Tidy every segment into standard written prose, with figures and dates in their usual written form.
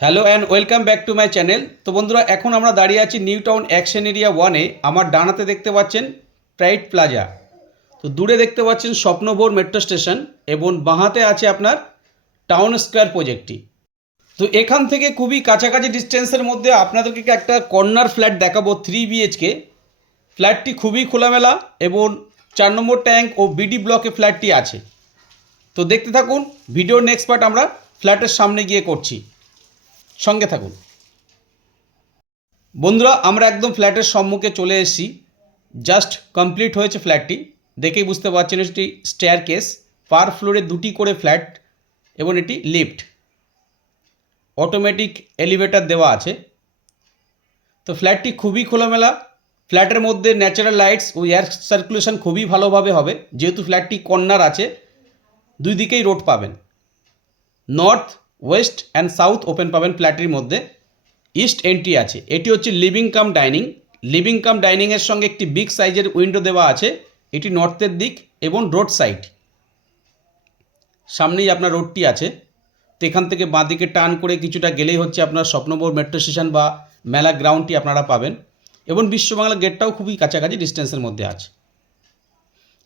Hello and welcome back to my channel. তো বন্ধুরা, এখন আমরা দাঁড়িয়ে আছি নিউ টাউন অ্যাকশন এরিয়া 1-এ। আমার ডানাতে দেখতে পাচ্ছেন প্রাইড প্লাজা, তো দূরে দেখতে পাচ্ছেন স্বপ্নভোর মেট্রো স্টেশন এবং বাঁহাতে আছে আপনার টাউন স্কোয়ার প্রজেক্টটি। তো এখান থেকে খুবই কাছাকাছি ডিস্টেন্সের মধ্যে আপনাদেরকে একটা কর্নার ফ্ল্যাট দেখাবো 3 BHK। ফ্ল্যাটটি খুবই খোলামেলা এবং 4 নম্বর ট্যাঙ্ক ও বিডি ব্লকে ফ্ল্যাটটি আছে। তো দেখতে থাকুন, ভিডিওর নেক্সট পার্ট আমরা ফ্ল্যাটের সামনে গিয়ে করছি, সঙ্গে থাকুন। বন্ধুরা, আমরা একদম ফ্ল্যাটের সম্মুখে চলে এসেছি। জাস্ট কমপ্লিট হয়েছে ফ্ল্যাটটি, দেখেই বুঝতে পারছেন এটি স্টেয়ার কেস, পার ফ্লোরে 2টি করে ফ্ল্যাট এবং এটি লিফট, অটোমেটিক এলিভেটর দেওয়া আছে। তো ফ্ল্যাটটি খুবই খোলামেলা। ফ্ল্যাটের মধ্যে ন্যাচারাল লাইটস ও এয়ার সার্কুলেশন খুবই ভালোভাবে হবে, যেহেতু ফ্ল্যাটটি কর্নার আছে, দুই দিকেই রোড পাবেন। North, west and south open পাবেন ফ্ল্যাটের মধ্যে। ইস্ট এন্ট্রি আছে। এটি হচ্ছে living cum dining. Living cum ডাইনিংয়ের সঙ্গে একটি বিগ সাইজের উইন্ডো দেওয়া আছে। এটি নর্থের দিক এবং রোড সাইড, সামনেই আপনার রোডটি আছে। তো এখান থেকে বাঁদিকে টার্ন করে কিছুটা গেলেই হচ্ছে আপনার স্বপ্নভোর মেট্রো স্টেশন বা মেলা গ্রাউন্ডটি আপনারা পাবেন, এবং বিশ্ববাংলা গেটটাও খুবই কাছাকাছি ডিস্টেন্সের মধ্যে আছে।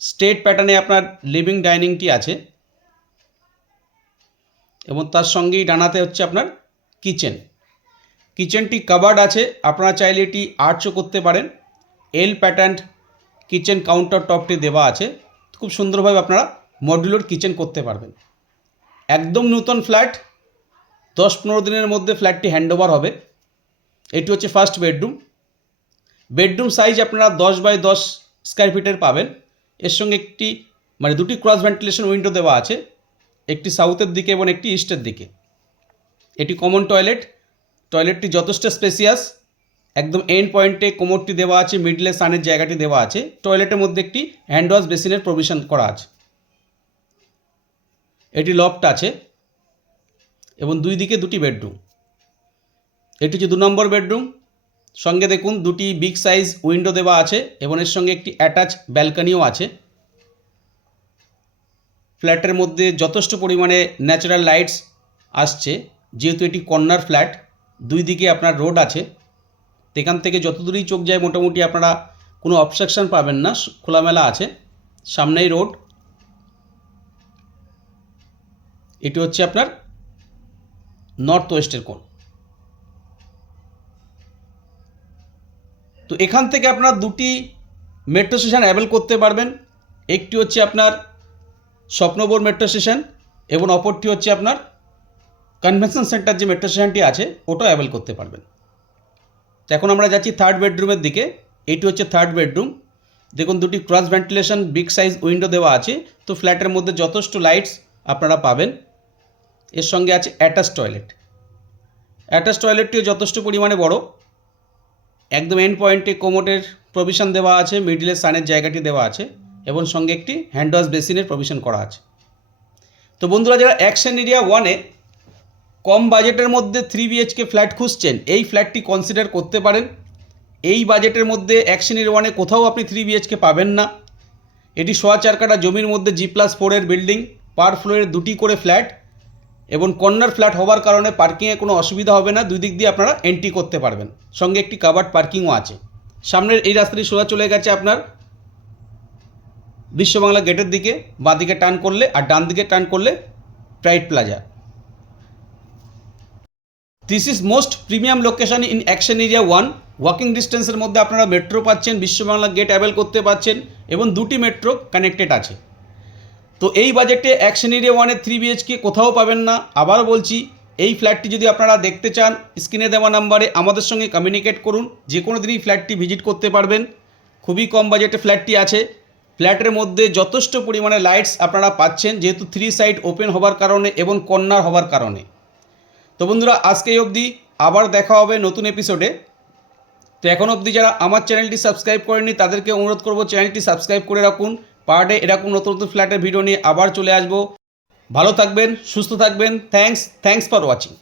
স্ট্রেট প্যাটার্নে আপনার লিভিং ডাইনিংটি আছে এবং তার সঙ্গেই ডানাতে হচ্ছে আপনার কিচেন। কিচেনটি কাভার্ড আছে, আপনারা চাইলে এটি আর্চও করতে পারেন। এল প্যাটার্ন কিচেন কাউন্টার টপটি দেওয়া আছে, খুব সুন্দরভাবে আপনারা মডুলার কিচেন করতে পারবেন। একদম নতুন ফ্ল্যাট, 10-15 দিনের মধ্যে ফ্ল্যাটটি হ্যান্ডওভার হবে। এটি হচ্ছে ফার্স্ট বেডরুম। বেডরুম সাইজ আপনারা 10x10 স্কোয়ার ফিটের পাবেন। এর সঙ্গে একটি দুটি ক্রস ভেন্টিলেশন উইন্ডো দেওয়া আছে, একটি সাউথের দিকে এবং একটি ইস্টের দিকে। এটি কমন টয়লেট। টয়লেটটি যথেষ্ট স্পেসিয়াস, একদম এন্ড পয়েন্টে কোমরটি দেওয়া আছে, মিডলে সানের জায়গাটি দেওয়া আছে। টয়লেটের মধ্যে একটি হ্যান্ড ওয়াশ বেসিনের প্রভিশন করা আছে। এটি লফট আছে এবং দুই দিকে দুটি বেডরুম। এটি হচ্ছে 2 নম্বর বেডরুম। সঙ্গে দেখুন দুটি বিগ সাইজ উইন্ডো দেওয়া আছে এবং এর সঙ্গে একটি অ্যাটাচ ব্যালকনিও আছে। ফ্ল্যাটের মধ্যে যথেষ্ট পরিমাণে ন্যাচারাল লাইটস আসছে, যেহেতু এটি কর্নার ফ্ল্যাট, দুই দিকে আপনার রোড আছে। এখান থেকে যত দূরেই চোখ যায় মোটামুটি আপনারা কোনো অবস্ট্রাকশন পাবেন না, খোলামেলা আছে। সামনেই রোড। এটি হচ্ছে আপনার নর্থ ওয়েস্টের কোণ। তো এখান থেকে আপনারা দুটি মেট্রো স্টেশন অ্যাভেল করতে পারবেন। একটি হচ্ছে আপনার স্বপ্নভোর মেট্রো স্টেশন এবং অপরটি হচ্ছে আপনার কনভেনশন সেন্টার যে মেট্রো স্টেশনটি আছে, ওটাও অ্যাভেল করতে পারবেন। তো এখন আমরা যাচ্ছি থার্ড বেডরুমের দিকে। এটি হচ্ছে থার্ড বেডরুম। দেখুন দুটি cross ventilation big size window দেওয়া আছে। তো ফ্ল্যাটের মধ্যে যথেষ্ট লাইটস আপনারা পাবেন। এর সঙ্গে আছে অ্যাটাচ টয়লেট। অ্যাটাচ টয়লেটটিও যথেষ্ট পরিমাণে বড়, একদম এন্ড পয়েন্টে কোমোটের প্রভিশন দেওয়া আছে, মিডিলে সানের জায়গাটি দেওয়া আছে এবং সঙ্গে একটি হ্যান্ড ওয়াশ বেসিনের প্রভিশন করা আছে। তো বন্ধুরা, যারা অ্যাকশন এরিয়া 1-এ কম বাজেটের মধ্যে 3 BHK ফ্ল্যাট খুঁজছেন, এই ফ্ল্যাটটি কনসিডার করতে পারেন। এই বাজেটের মধ্যে অ্যাকশন এরিয়া 1-এ কোথাও আপনি 3 BHK পাবেন না। এটি 4.25 কাঠা জমির মধ্যে G+4-এর বিল্ডিং, পার ফ্লোরে 2টি করে ফ্ল্যাট এবং কর্নার ফ্ল্যাট হওয়ার কারণে পার্কিংয়ে কোনো অসুবিধা হবে না। দুই দিক দিয়ে আপনারা এন্ট্রি করতে পারবেন, সঙ্গে একটি কাভার্ড পার্কিংও আছে। সামনের এই রাস্তাটি সোজা চলে গেছে আপনার বিশ্ববাংলা গেটের দিকে। বাঁদিকে টার্ন করলে আর ডান দিকে টার্ন করলে Pride Plaza. This is most premium location in action area 1। Walking ডিস্টেন্সের মধ্যে আপনারা মেট্রো পাচ্ছেন, বিশ্ববাংলা গেট অ্যাভেল করতে পারছেন এবং দুটি মেট্রো কানেক্টেড আছে। তো এই বাজেটে অ্যাকশন এরিয়া 1-এর 3 BHK কোথাও পাবেন না। আবারও বলছি, এই ফ্ল্যাটটি যদি আপনারা দেখতে চান, স্ক্রিনে দেওয়া নাম্বারে আমাদের সঙ্গে কমিউনিকেট করুন। যে কোনো দিনই ফ্ল্যাটটি ভিজিট করতে পারবেন। খুবই কম বাজেটে ফ্ল্যাটটি আছে। ফ্ল্যাটের মধ্যে যথেষ্ট পরিমাণে লাইটস আপনারা পাচ্ছেন, যেহেতু 3 সাইড ওপেন হওয়ার কারণে এবং কর্নার হওয়ার কারণে। তো বন্ধুরা, আজকে অবধি, আবার দেখা হবে নতুন এপিসোডে। তো এখন অবধি যারা আমার চ্যানেলটি সাবস্ক্রাইব করেননি তাদেরকে অনুরোধ করব চ্যানেলটি সাবস্ক্রাইব করে রাখুন। পার ডে এরকম নতুন নতুন ফ্ল্যাটের ভিডিও নিয়ে আবার চলে আসবো। ভালো থাকবেন, সুস্থ থাকবেন। Thanks for watching.